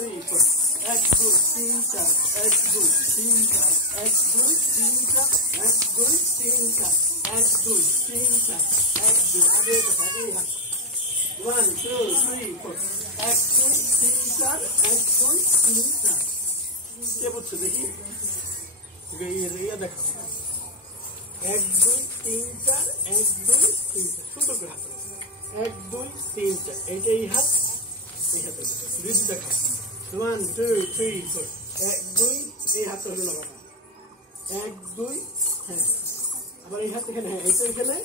3 4 1 2 3 4 1 2 3 4 1 2 3 4 1 2 3 4 1 2 3 4 1 2 आगे तो आगे 1 2 3 4 1 2 3 4 1 2 3 4 ये बुझছো দেখি ये देखो 1 2 3 4 1 2 3 4 সুন্দর করে হাত 1 2 3 4 এইটাই হাত এই হাতে দুই দেখো 1 2 3 4 1 2 এই হাত ধরে লাগাবা 1 2 হ্যাঁ আবার এই হাত এখানে হ্যাঁ এইটা এখানে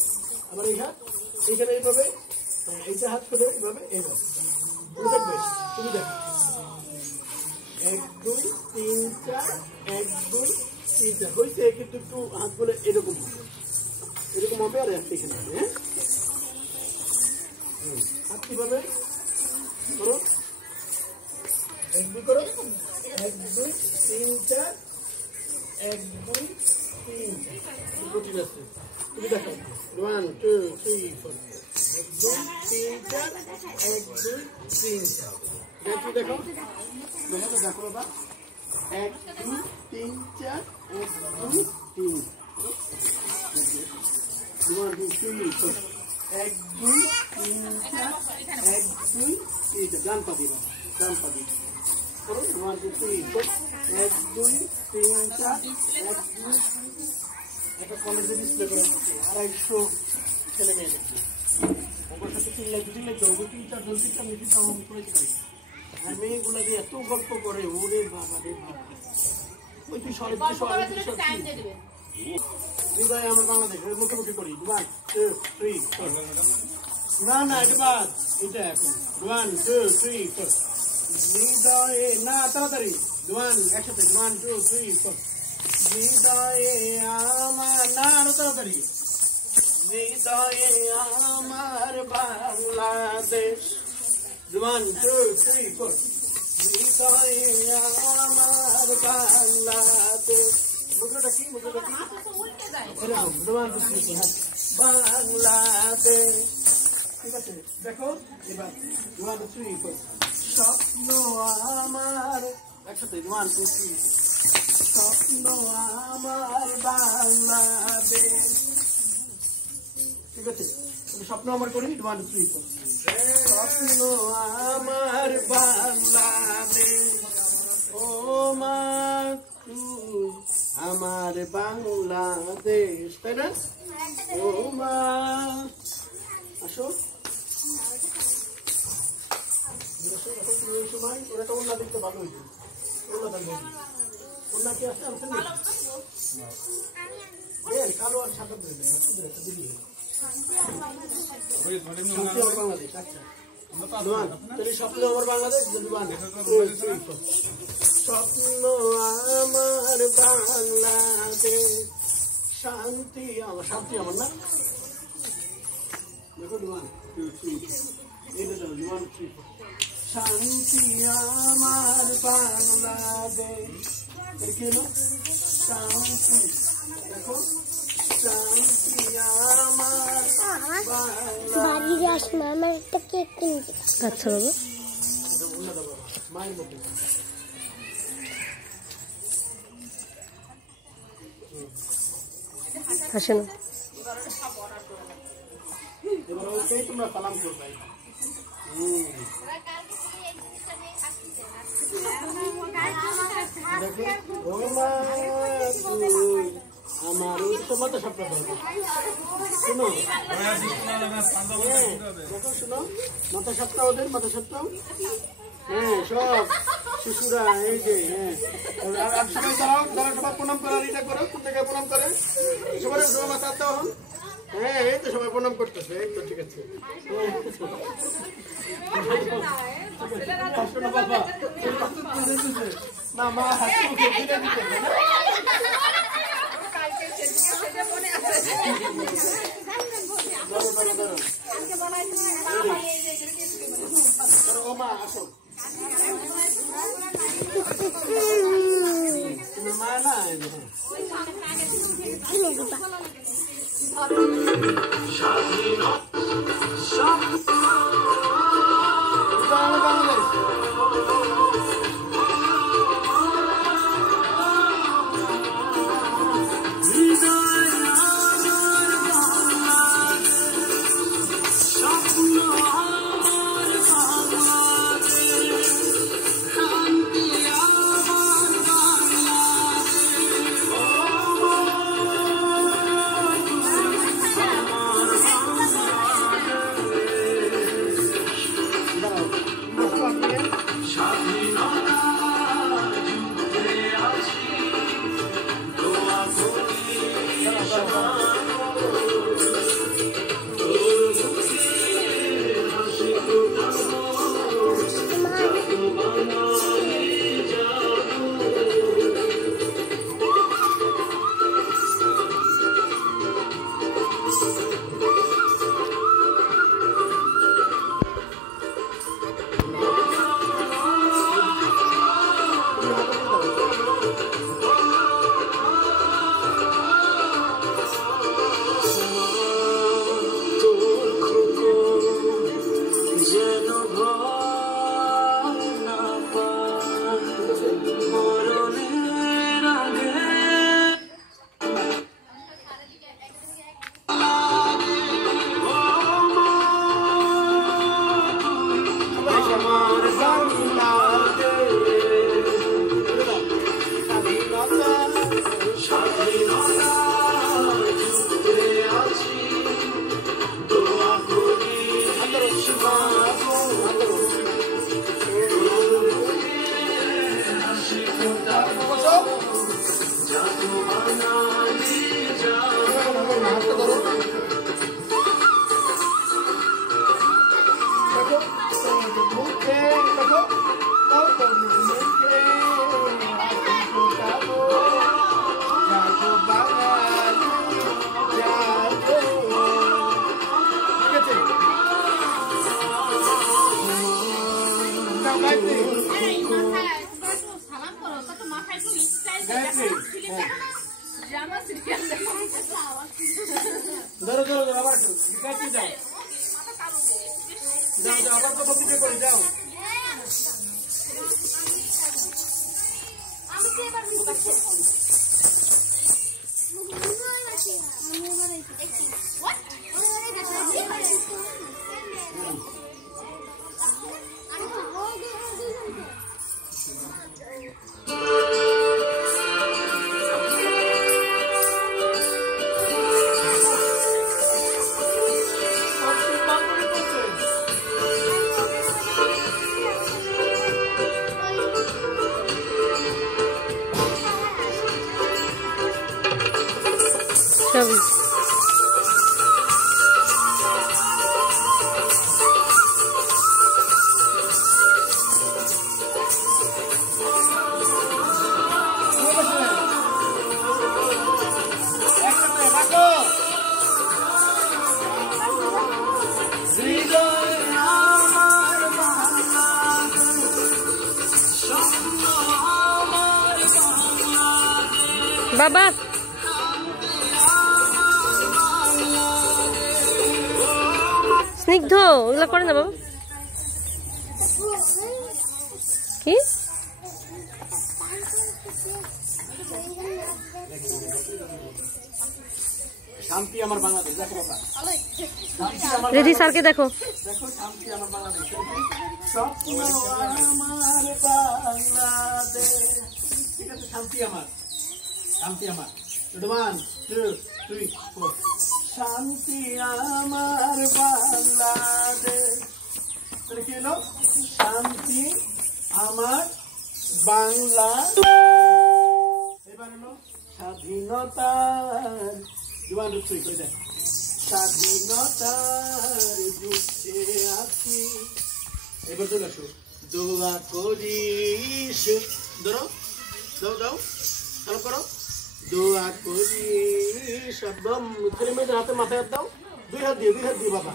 আবার এই হাত এখানে এইভাবে এইটা হাত করে এইভাবে এইভাবে তুমি দেখবে তুমি দেখো 1 2 3 4 1 2 3 4 হইছে কিন্তু একটু হাত বলে এরকম হবে আর একটা এখানে হ্যাঁ হাত কিভাবে করো 1 2 করো 1 2 3 4 1 2 3 4 আছে তুমি দেখো 1 2 3 4 1 2 3 4 1 2 3 4 দেখো দেখো দেখো বাবা 1 2 3 4 1 2 3 1 2 3 4 1 2 3 4 1 2 3 ডান পা দিবা ডান পা দিবা করো 1 2 3 4 1 2 3 4 1 2 এটা কলেজে ডিসপ্লে করে দিচ্ছি 250 ছেলে মেয়ে দেখছি ওর সাথে 3 লাখ 2 লাখ যোগ 3 4 জলদি আমি দিতে আমি করে দিই আর মেয়েগুলো দিয়ে এত গল্প করে ওরে বাবা রে বাবা ওই তুই সরে টাইম দিয়ে দিবে হৃদয় আমার বাংলাদেশের মুখোমুখি করি 1 2 3 4 না না এটা বাদ এটা এখন 1 2 3 4 হৃদয়ে না তাড়াতাড়ি 1 একসাথে 1 2 3 4 হৃদয়ে আমার না তাড়াতাড়ি হৃদয়ে আমার বাংলাদেশ 1 2 3 4 হৃদয়ে আমার বাংলাদেশ মুদ্রাটা কি উল্টে যায় বাংলাদেশ ঠিক আছে দেখো এবার 1 2 3 4 স্বপ্ন আমার একসাথে 1 2 3 স্বপ্ন আমার বাংলাদেশ ঠিক আছে স্বপ্ন আমার করি 1 2 3 4 স্বপ্ন আমার বাংলাদেশ ও মা তুই আমার বাংলাদেশ তাই না ও মা আসো সময় ওরা তো অন্য দেখতে ভালো হয়েছে অন্য কি আসে আসেন কালো আর সাদা ধরে বাংলাদেশ আচ্ছা স্বপ্ন আমার বাংলাদেশ স্বপ্ন আমার বাংলাদেশ শান্তি আমার না দেখো শান্তি আমার বাংলাদেশ শান্তি দেখো শান্তি আমার আচ্ছা বাবা মায়ের মধ্যে হাসে না এবার ওকেই তোমরা সালাম করবে আমার মাথা সাপটা শুনো শুনো মাথা সাপটা ওদের মাথা সাপটাও হ্যাঁ সব শিশুরা এই যে হ্যাঁ আর সবাই দাঁড়াও যারা সবাই প্রণাম করার এটা করো কোন জায়গায় প্রণাম করে সবাই মাথা হাত হন হ্যাঁ এই তো সবাই প্রণাম করতেছে এই তো ঠিক আছে না মা ও মা আসো মা না বাংলাদেশ ধরো ধরো আবার গাইতে যাও যাও যাও আবার কথা দিতে করে যাও আমি তো এবার বুঝতে What? বাবা স্নিগ্ধ ওগুলো করে না বাবা কি শান্তি আমার বাংলাদেশ দেখো বাবা রেডি স্যারকে দেখো দেখো শান্তি আমার বাংলাদেশ স্বপ্ন আমার বাংলাদেশ ঠিক আছে শান্তি আমার 1 2 3 4 শান্তি আমার বাংলাদেশ তাহলে কি হলো শান্তি আমার বাংলা এবার হলো স্বাধীনতার 1 2 3 কই দেখ স্বাধীনতার যুদ্ধে আছি এবার চলে আসো দোয়া করিস ধরো দাও দাও চালু করো দোয়া করিস একদম ছেলে মেয়েদের হাতে মাথায় হাত দাও 2 হাত দিয়ে বাবা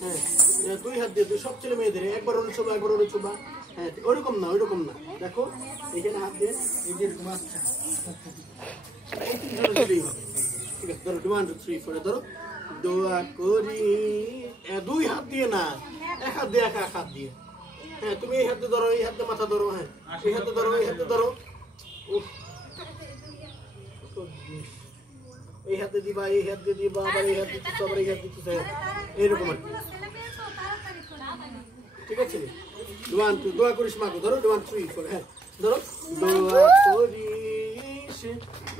হ্যাঁ 2 হাত দিয়ে সব ছেলে মেয়েদের একবার ওরে চুবা হ্যাঁ ওইরকম না দেখো এইখানে হাত দিয়ে এই যে মাথা এই তিনজনে দিলেই হবে ঠিক আছে ধরো 1 2 3 4 ধরো দোয়া করি 2 হাত দিয়ে না এক হাত দিয়ে এক হাত দিয়ে হ্যাঁ তুমি এই হাতে ধরো এই হাতে মাথা ধরো হ্যাঁ এই হাতে ধরো উফ এই হাতে দিবা আবার এই হাত দিতে আবার এই হাত দিতে এইরকম আর ঠিক আছে 1 2 দোয়া করিস মাগো ধরো 1 3 4 হ্যাঁ ধরো দোয়া করিস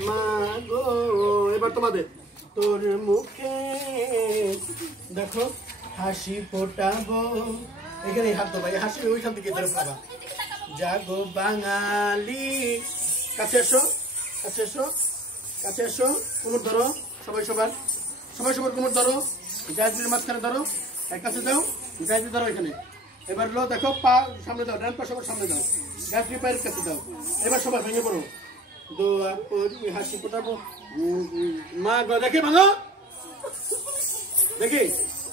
মাগো এবার তোমাদের তোর মুখে দেখো হাসি ফোটাবো এখানে হাত দাও ভাই হাসি ওইখান থেকে ধরে পাবা জাগো বাঙালি কাছে এসো কুমুর ধরো সবাই সবার কুমুর ধরো গাছটির মাঝখানে ধরো এক কাছে যাও গাছটি ধরো এখানে এবার লো দেখো পা সামনে দাও ডান পা সবার সামনে দাও গাছটির পায়ের কাছে দাও এবার সবাই ভেঙে পড়ো দোয়া করি হাসি ফোটাবো মা গো দেখে ভাঙো দেখি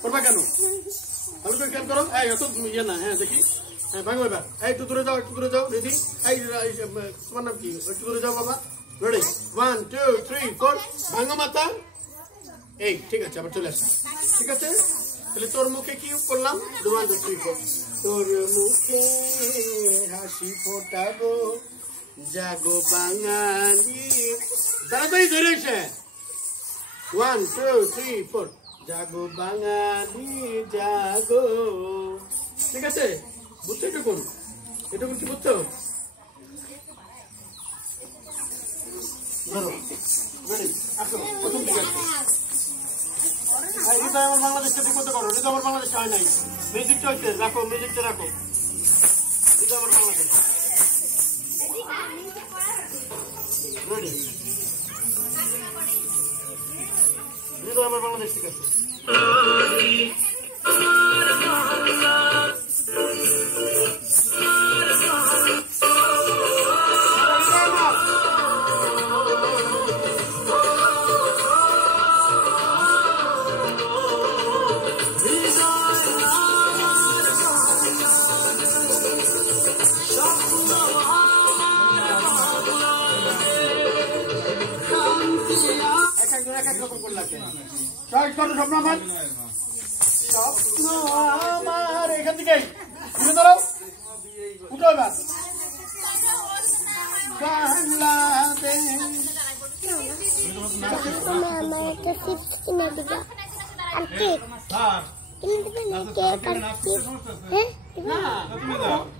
করবা কেন ভালো করে খেয়াল করো এই অত ইয়ে না হ্যাঁ দেখি হ্যাঁ ভাঙো এবার এই একটু দূরে যাও রেডি এই তোমার নাম কি একটু দূরে যাও বাবা রেডি 1 2 3 4 ভাঙো মাথা এই ঠিক আছে আবার চলে আসো ঠিক আছে তাহলে তোর মুখে কি করলাম 1 2 3 4 তোর মুখে হাসি ফোটাবো জাগো বাঙালি তাড়াতাড়ি ধরে এসে 1 2 3 4 জাগো বাঙালি জাগো ঠিক আছে বুঝছো এটা কি বুঝছো ধরো রেডি আসো প্রথম ঠিক আছে এটা আমার বাংলাদেশে ঠিক মতো করো এটা আমার বাংলাদেশে হয় নাই মিউজিকটা হচ্ছে মিউজিকটা রাখো এটা আমার বাংলাদেশ রেডি হৃদয় আমার বাংলাদেশ ঠিক আছে আমার এখান থেকে দাঁড়াও উঠো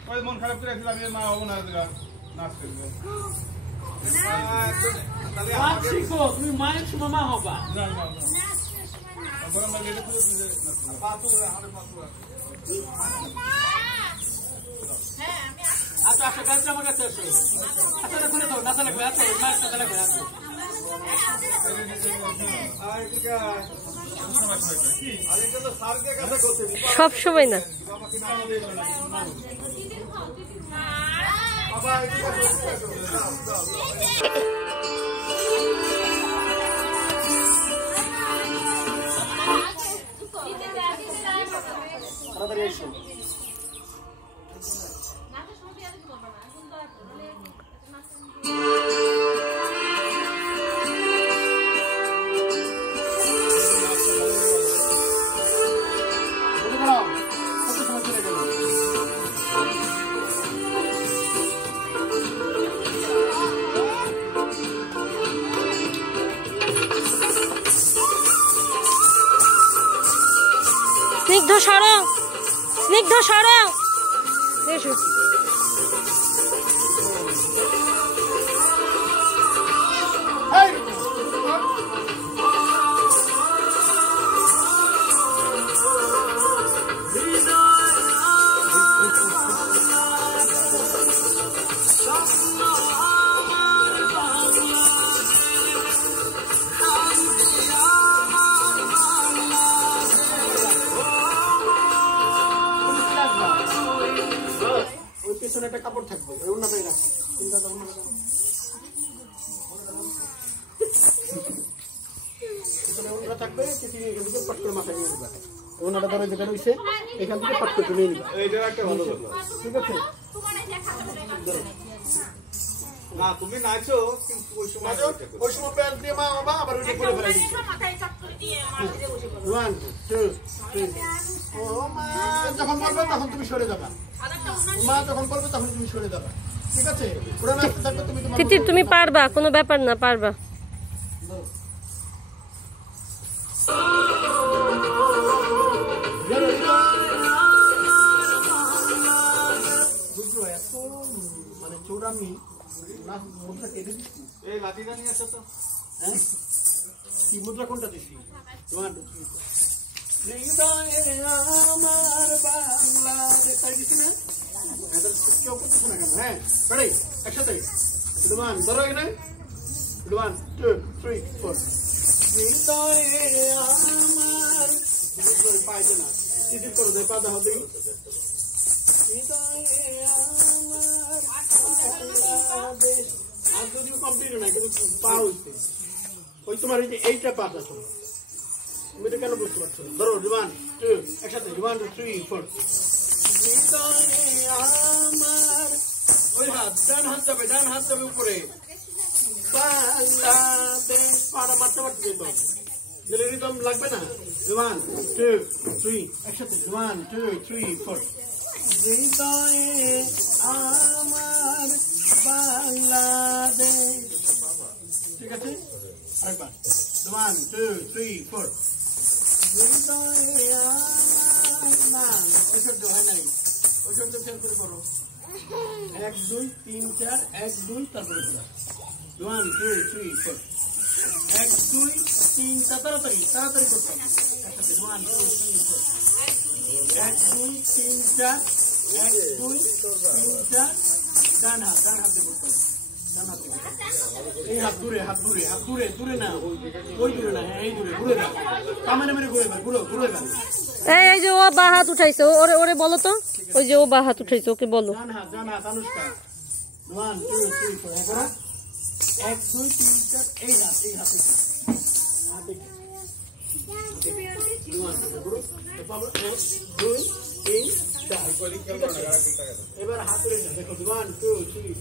এবার মন খারাপ করে রাখছিলাম মা হবো না তুমি মায়ের সময় মা হবা আচ্ছা আচ্ছা গাছটা আমার কাছে আসো আচ্ছা করে দাও নাচা লাগবে আচ্ছা মায়ের সাথে লাগবে আচ্ছা সব সময় না তাড়াতাড়ি এসো স্নিগ্ধ সরো স্নিগ্ধ সরো এসো একটা কাপড় থাকবে ওনাটাই রাখো চিন্তা করো না ওনাটা থাকবে এখান থেকে পট করে মাথায় নিয়ে নিবা ওনাটা ধরে যেটা রয়েছে এখান থেকে পট করে নিয়ে নিবা এইটা একটা ভালো ঠিক আছে না তুমি নাচো কিন্তু ওই সময় প্যান্ট দিয়ে মা বাবা আবার ওইটা করে ফেলাই দিচ্ছে ওয়ান টু থ্রি ও মা যখন বলবে তখন তুমি সরে যাবা মা যখন বলবে তখন তুমি সরে যাবা ঠিক আছে পুরো নাচতে থাকবে তুমি তিতির তুমি পারবা কোনো ব্যাপার না পারবা বুঝলো এত মানে চোরামি না মুদ্রা কেটে দিচ্ছি এই লাঠিটা নিয়ে আসো তো হ্যাঁ কি মুদ্রা কোনটা দিচ্ছি তোমার আমার বাংলাদেশ তাই দিচ্ছি না কেউ করতেছে না কেন হ্যাঁ রেডি একসাথে ওয়ান ধরো এখানে 1 2 3 4 আমার পাইছে না তিতির করো দেয় পা দাও দিই আর যদিও কমপ্লিট না কিন্তু পা হইছে ওই তোমার এইটা পাটা ছিল তুমি তো কেন বুঝতে পারছো ধরো 1 2 একসাথে 1 2 3 4 আমার ওই হাত ডান হাত যাবে উপরে বাংলাদেশ পাড়া মারতে পারতে যেত গেলে রিদম লাগবে না 1 2 3 একসাথে 1 2 3 4 হৃদয়ে আমার বাংলাদেশ ঠিক আছে আরেকবার 1 2 3 4 হৃদয়ে আমার না ওই শব্দ হয় নাই ওই শব্দ চেঞ্জ করে করো 1 2 3 4 1 2 তারপরে 1 2 3 4 1 2 3 তাড়াতাড়ি করতে হবে একসাথে 1 2 3 4 1 2 3 4 1 2 3 4 ডান হাত দিয়ে করতে হবে এই হাত দূরে দূরে না, ওই দূরে না, এই দূরে ঘুরে দাও, কামানে মেরে ঘুরে দাও, ঘুরে দাও। এই যে ও বা হাত উঠাইছে, ওরে ওরে বলো তো, ওই যে ও বা হাত উঠাইছে, ওকে বলো। ডান হাত অনুষ্কা। 1 2 3 4 একবার 1 2 3 4 এই হাত হাতে 1 2 3 4 এবার হাত তুলে দাও, দেখো 1 2 3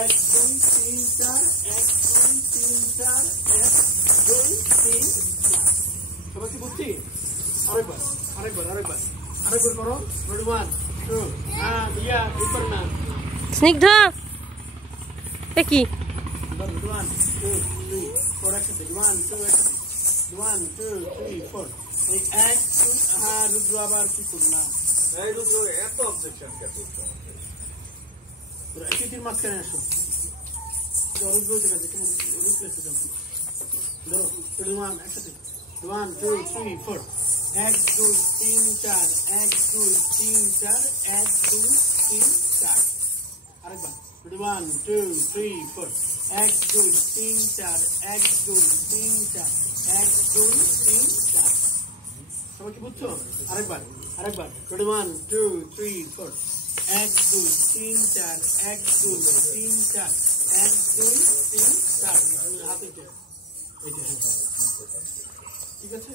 1 2 3 4 1 2 3 4 1 2 3 4 সবাই কি বুঝছি? আরেকবার করো। 1 2 দিয়া উপর না স্নিগ্ধ এ কি 1 2 3 4 একসাথে 1 2 একসাথে 1 2 3 4 এই 1 2 রুদ্র আবার কি করলা? এই রুদ্র এত অবজেকশন কে করছো? তোরা একটির মাঝখানে আসো। রুদ্র যেটা দেখো রিপ্লেস করো। ধরো 1 একসাথে 1 2 3 4 1 2 3 4 1 2 3 4 1 2 3 4 আরেকবার 1 2 3 4 1 2 3 4 1 2 3 4 1 2 3 4 সবাই কি বুঝছো? আরেকবার 1 2 3 4 1 2 3 4 1 2 3 4 1 2 3 4 হাতে ঠিক আছে?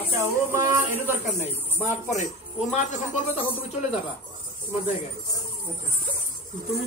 আচ্ছা ও মা এটা দরকার নাই, মার পরে ও মা যখন বলবে তখন তুমি চলে যাবা তোমার জায়গায়। আচ্ছা তুমি